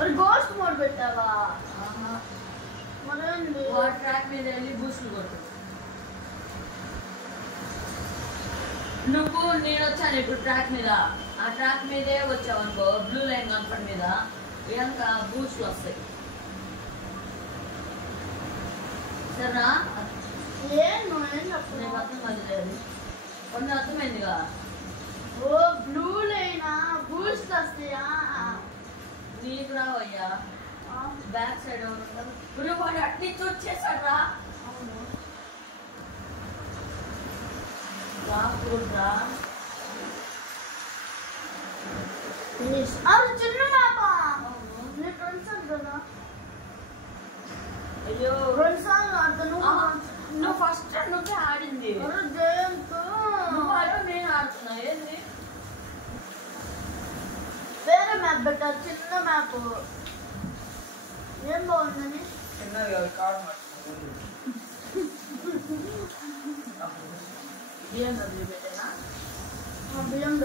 మరి ghost mode పెట్టావా? మరేంటి ట్రాక్ మీద వెళ్ళి బూస్టులు కొట్టు. నువ్వు నేను వచ్చాను ఇప్పుడు ట్రాక్ మీద, ఆ ట్రాక్ మీదే వచ్చావు అనుకో, బ్లూ లైన్ కనపడి మీద వెనక బూస్టులు వస్తాయి. సరేనా? ఏం చెప్పు, నేను అర్థమైంది లేదు, కొన్ని అర్థమైందిగా. ఓ బ్లూ లైనా బూస్ట్ వస్తాయా? నీకు రావయ్యా, బ్యాక్ సైడ్ ఎవరు ఉంటారు? ఇప్పుడు వాడు అట్నుంచి వచ్చేసాడు రా. రాకూడదా? అది చిన్న మ్యాప్. నేను 2 సార్లు కదా, అయ్యో 2 సార్లు ఆడతాను. నువ్వు ఫస్ట్ నువ్వే ఆడింది, నువ్వు ఆడో నేను ఆడుతున్నా. ఏంది వేరే మ్యాప్ పెట్టారు, చిన్న మ్యాప్. ఏం బాగుందని BMW పెట్టానా? BMW.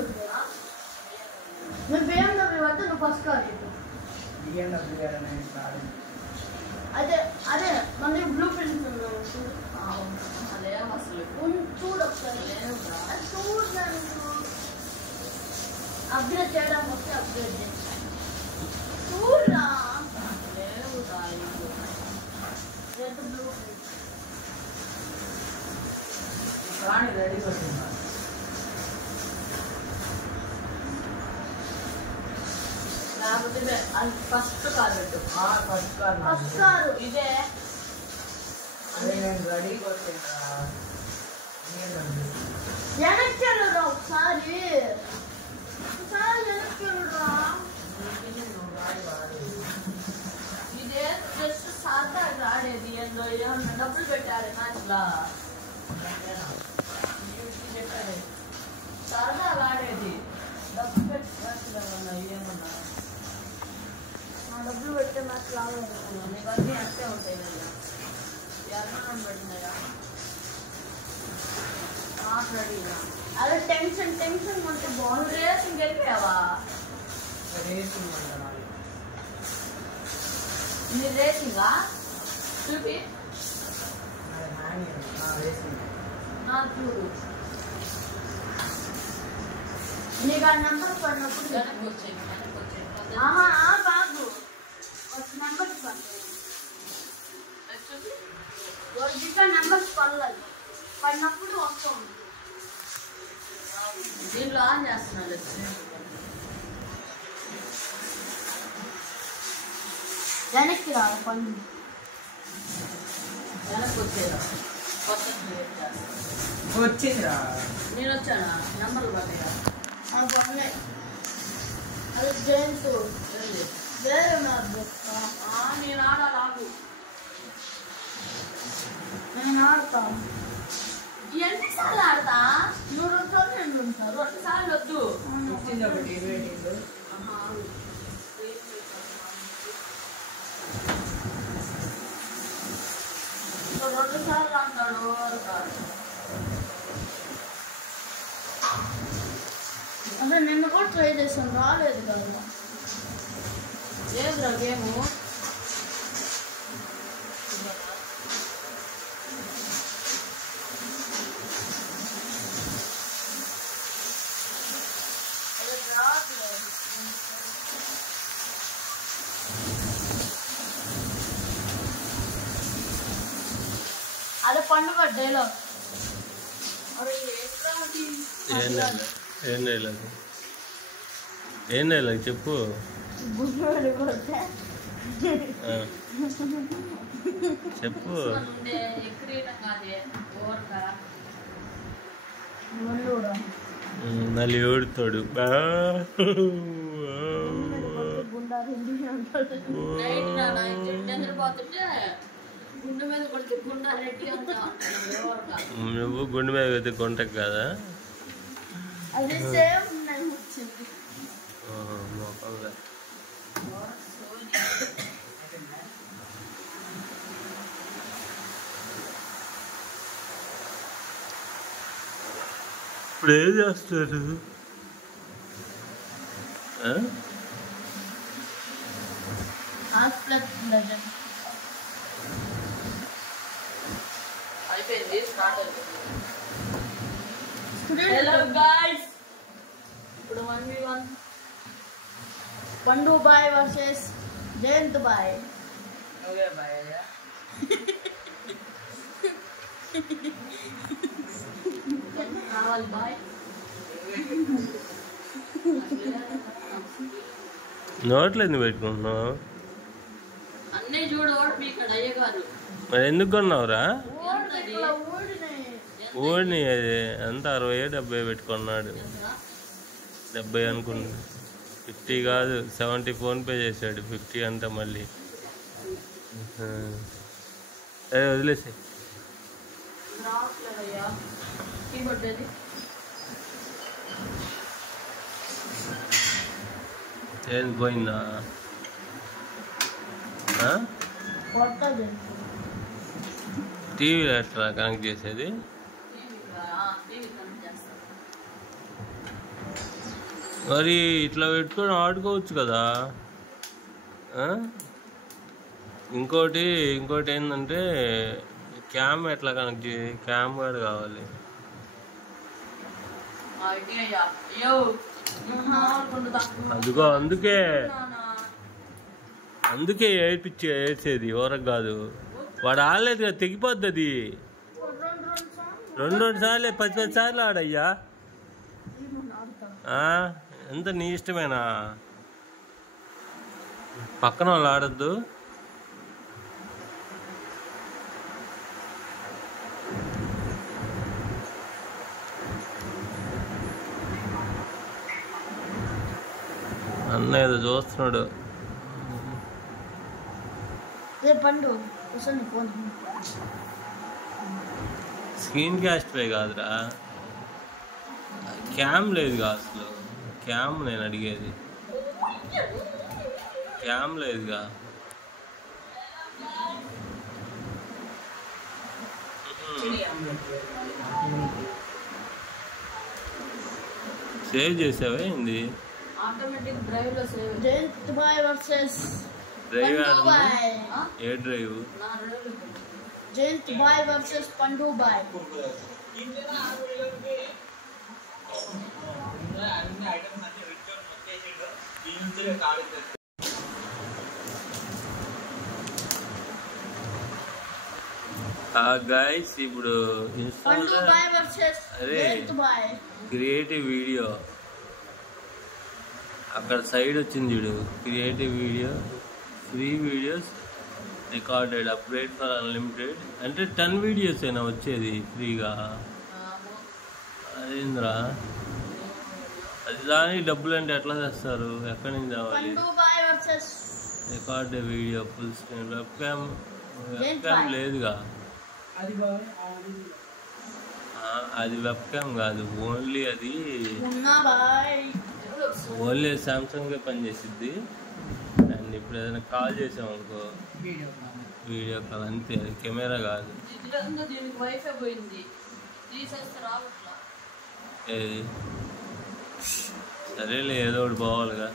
నేను BMW పడితే నువ్వు ఫస్ట్ కార్ చెప్పు. అదే అదే మళ్ళీ బ్లూ ప్రింట్ అదే అసలు చూడు ఒకసారి, చూడు. అప్గ్రేడ్ చేయడానికి వస్తే అప్గ్రేడ్ చేయి, చూడరా. రెడ్ బ్లూ రెడీ వస్తుందా? లేకపోతే ఫస్ట్ కార్ పెట్టు. ఫస్ట్ కార్ ఫస్ట్ కారు ఇదే నేను రెడీకి వచ్చేదా? వెనక్కి వెళ్ళరా ఒకసారి, వెనక్కి వెళ్ళరా. ఇదే జస్ట్ సాధారణ ఆడేది. ఏమన్నా డబ్బులు పెట్టాడు మ్యాచ్ లా, సరదా ఆడేది. డబ్బులు పెట్టి ఏమన్నా డబ్బులు పెట్టే మ్యాచ్ లాగలేదు. నీకు అన్నీ అంతే ఉంటాయి కదా, ఎవరన్నా పెట్టినాయా? రెడీగా అదే టెన్షన్ ఉంటే బాగుంది. రేసింగ్ వెళ్ళిపోయావా? నీ రేసింగా చూపి నాకు చూడు. నీకు ఆ నెంబర్ పడినప్పుడు వెనక్కి వచ్చేది. కాదు, నెంబర్ పడలేదు, నెంబర్స్ పడలేదు, పడినప్పుడు వస్తుంది. దీంట్లో ఆన్ చేస్తున్నాడు. వెనక్కి రాదు పని, వెనక్కి వచ్చేదా? వచ్చిందిరా. నేను వచ్చానా? నెంబర్లు పడ్డాయా? పడలే. అది జెంట్స్ వేరే మ్యాప్. నేను ఆడాలి. నేను ఆడతాను. ఎన్నిసార్లు ఆడతా? 3 సార్లు నేను ఉంటాను. 2 సార్లు వద్దు. వచ్చింది ఒకటి 20. రెండు సార్లు అంటాడు. అంటే నిన్న కూడా ట్రై చేసాను, రాలేదు కదా. ఏదిరా గేము? అదే పండుగ డైలాగ్. ఏం డైలాగ్ చెప్పు. చెప్పు. మళ్ళీ ఓడుతాడు. నువ్వు గుండె మీద అయితే గుంటకు కదా. మోకాలుగా ఇప్పుడు ఏం చేస్తారు? నాట్ ప్లస్ లెజెండ్ అయిపోయింది స్టార్ట్ అయిపోయింది. స్టూడెంట్ హలో గైస్, ఇప్పుడు 1v1 పండు బాయ్ వర్సెస్ జయంత్ బాయ్. నువ్వే బాయ్యా. కావాలి బాయ్. నోట్లో ఎందుకు పెట్టుకుంటున్నావు? అన్నీ చూడు ఓడి ఇక్కడ అయ్యగారు మరి ఎందుకు కొన్నావురా? ఎంతది? ఓడిని అది అంత 60 70 పెట్టుకున్నాడు. 70 అనుకున్నా, 50 కాదు 70 ఫోన్పే చేశాడు. 50 అంతా మళ్ళీ అదే వదిలేసి. రావట్లేదయ్యా కీబోర్డ్ ఏది? ఏది పోయిందా? కొత్తది టీవీ ఎట్లా కనెక్ట్ చేసేది? టీవీ కనెక్ట్ చేస్తాను. మరి ఇట్లా పెట్టుకొని ఆడుకోవచ్చు కదా. ఇంకోటి ఏంటంటే క్యామ్ ఎట్లా కనెక్ట్ చేయి? క్యామ్ కూడా కావాలి. అదిగో అందుకే ఏడ్చేది ఎవరికి కాదు. వాడు ఆడలేదు కదా, తెగిపోద్ది అది. రెండు సార్లు 10 సార్లు ఆడయ్యా. ఎంత నీ ఇష్టమేనా? పక్కన వాళ్ళు ఆడద్దు. అన్న ఏదో చూస్తున్నాడు. పండు ఫోన్ స్క్రీన్ క్యాస్ట్ పే కాదురా, క్యామ్ లేదుగా అసలు. క్యామ్ నేను అడిగేది, క్యామ్ లేదుగా. సేవ్ చేసావా ఏంది? ఆటోమేటిక్ డ్రైవ్ లో save. Jayanth bhai versus drive Pandu bhai. ఏ డ్రైవ్? నా drive Jayanth bhai versus Pandu bhai. Guys ఇప్పుడు పండు బాయ్ వర్సెస్ అరే జయంత్ బాయ్. క్రియేటివ్ వీడియో అక్కడ సైడ్ వచ్చింది చూడు. Creative video, free videos, recorded, upgrade for unlimited. అంటే 10 వీడియోస్ అయినా వచ్చేది ఫ్రీగా. అదేంద్రా అది దాని డబ్బులు అంటే ఎట్లా చేస్తారు? ఎక్కడి నుంచి రావాలి? Pandu bhai versus record video full screen. Web cam లేదుగా. అది వెబ్ క్యామ్ కాదు, ఓన్లీ అది ఓన్లీ సామ్సంగే పనిచేసిద్ది. అండ్ ఇప్పుడు ఏదైనా కాల్ చేసాం అనుకో, వీడియో కాల్ అంతే, అది కెమెరా కాదు. దీనికి వైఫై పోయింది, తీసేస్తే రావట్లా. ఏది సరేలే, ఏదో ఒకటి పోవాలిగా.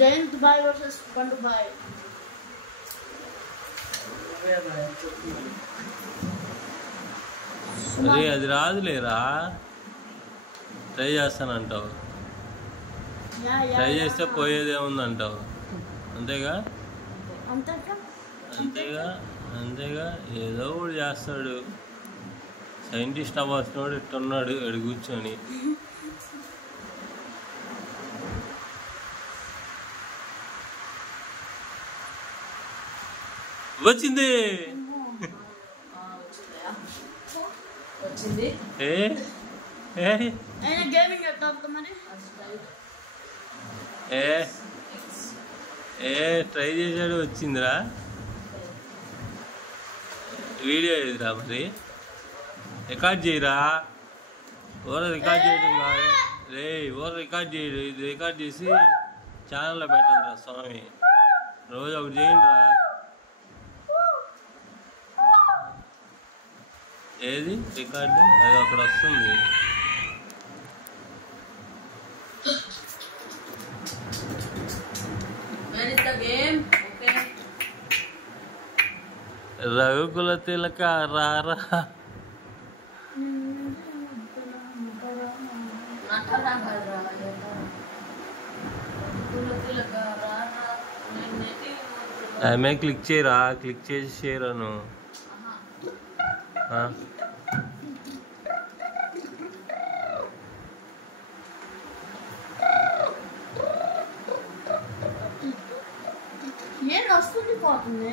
Jayant bhai versus Pandu bye. అరే అది రాదులేరా, ట్రై చేస్తానంటావు. ట్రై చేస్తే పోయేదేముందంటావు. అంతేగా అంతేగా అంతేగా ఏదో ఒకటి చేస్తాడు. సైంటిస్ట్ అవ్వాల్సినోడు ఇట్టున్నాడు ఎడు కూర్చొని. వచ్చింది వచ్చింది. ఏ ఏ గేమింగ్ ఎట్లా మరి? ఏ ఏ ట్రై చేశాడు, వచ్చిందిరా. వీడియో ఏదిరా మరి? రికార్డ్ చేయరా. ఓరో రికార్డ్ చేయడం కాదు రే, ఓరో రికార్డ్ చేయడు. ఇది రికార్డ్ చేసి ఛానల్లో పెట్టండి రా స్వామి. రోజు ఒకటి చేయండి రా. ఏది రికార్డు? అది అక్కడ వస్తుంది. రఘుకుల తిలక రారా. ఆమె క్లిక్ చేయరా, క్లిక్ చేసి చేయరాను. ఏం వస్తుంది పోతుంది.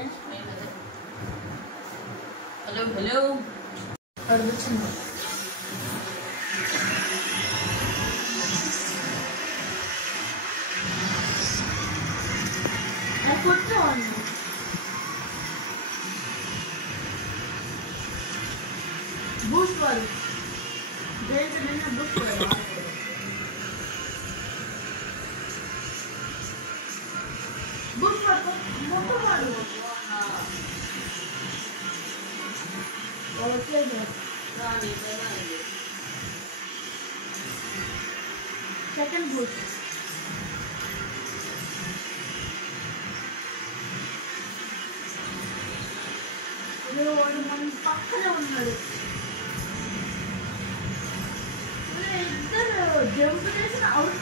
హలో హలో అడుగుతుంది. కొట్టేవాడిని. బూస్ట్ వాళ్ళు దేనికైనా బూస్ట్ బూస్ట్ మొత్తం వాడు సెకండ్ బూస్ట్. వాడు మన పక్కనే ఉన్నాడు. ఇద్దరు జంప్ చేసిన అవుట్.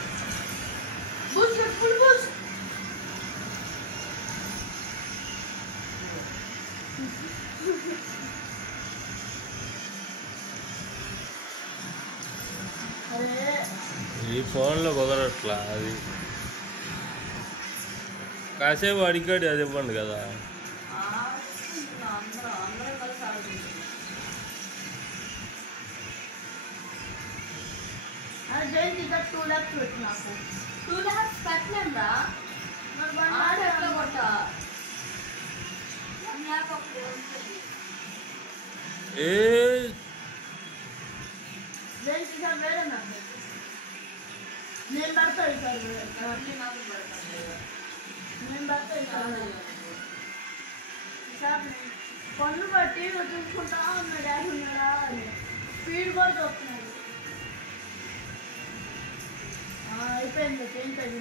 Boost full Boost. ఈ ఫోన్లో కుదరట్లా. అది కాసేపు అడిగాడు, అది ఇవ్వండి కదా. జయంతి 2 lakhs పెట్టు నాకు. 2 lakhs పెట్టలేదా? ఎట్లా కొట్ట 1 lakh ఒకటి ఉంటుంది. జయంతి సార్ వేరే నాకు నేను పెడతాను సార్. నేను పెడతాను సార్. పన్ను బట్టి చూసుకుంటా ఉన్నాడు. డాడీ ఉన్నాడా అని స్పీడ్ కూడా చూస్తున్నాడు. అయిపోయింది ఏంటది.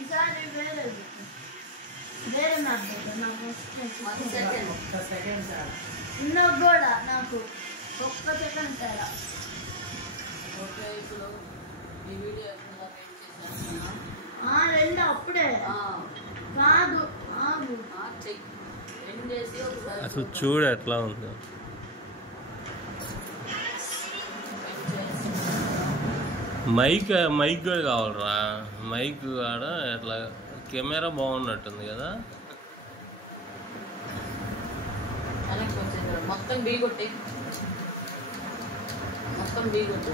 ఈసారి వేరే వేరే మ్యాప్ నాకు ఇంకా కూడా నాకు ఒక్క సెకండ్ తేడా. ఓకే ఇప్పుడు ఈ వీడియో రెండు అప్పుడే కాదు. ఎండ్ చేసి ఒకసారి అసలు చూడు ఎట్లా ఉందో. మైక్ కూడా కావాలరా. మైక్ కాడ ఎట్లా కెమెరా బాగున్నట్టుంది కదా. మొత్తం బీ కొట్టి మొత్తం బీ కొట్టి